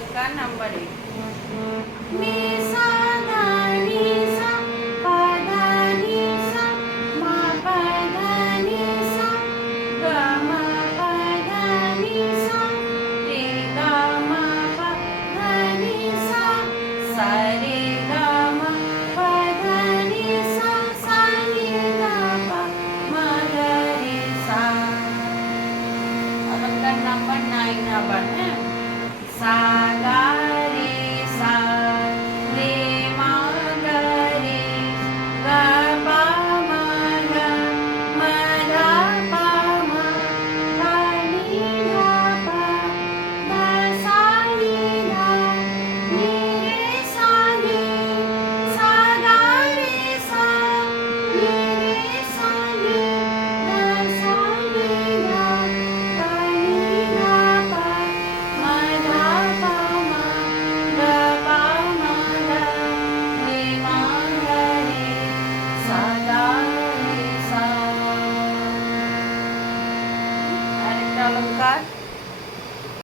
अलंकार नंबर 1. मी सा धा नी सा पा धा नी सा मा पा धा नी सा ग म पा धा नी सा रे ग म पा धा नी सा सा रे ग म पा धा नी सा सा नी ग पा म ग रे सा. अलंकार नंबर 9 আবার হ্যাঁ. सा गा रे सा रे मा ग रे ग पा मा ग म धा पा मा धा नी धा पा धा सा नी धा नी रे सा नी सा गा रे सा नी रे सा नी धा सा नी धा पा नी धा पा म धा पा मा ग पा मा ग रे मा ग रे सा गा रे सा. আরেকটা অলংকার